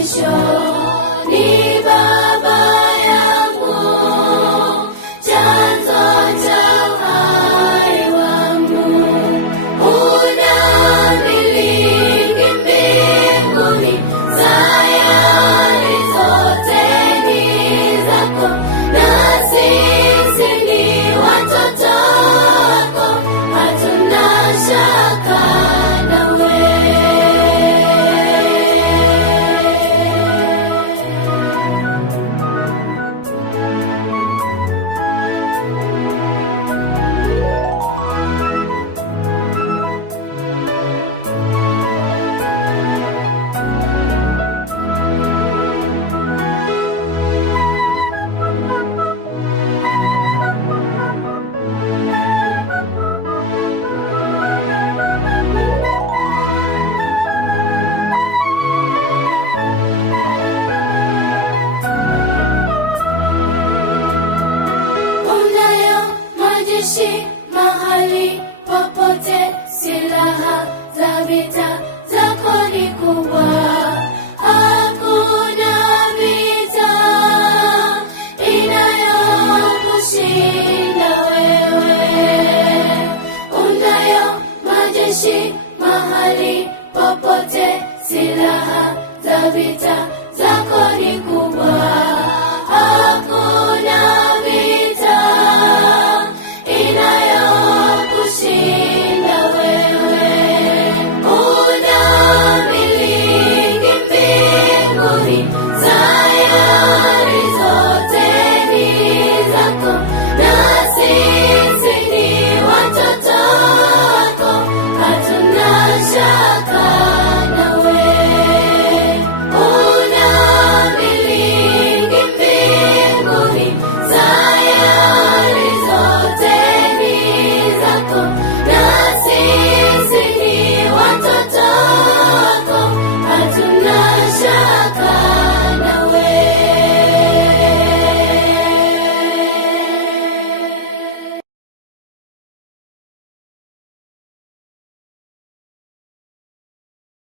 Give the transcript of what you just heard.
mwisho ni Baba yangu, chanzo cha uhai wangu. Unamiliki mbinguni, sayari zote ni zako, na sisi ni watoto wako, hatuna shaka nawe. Mahali popote, silaha za vita zako ni kubwa. Hakuna vita inayokushinda wewe. Unayo majeshi mahali popote, silaha za vita zako ni kubwa. Hakuna vita inayokushinda wewe. Unamiliki mbinguni, sayari zote ni zako, na sisi ni watoto wako, hatuna shaka nawe. Unamiliki mbinguni, sayari zote ni zako, na sisi ni watoto wako, hatuna shaka.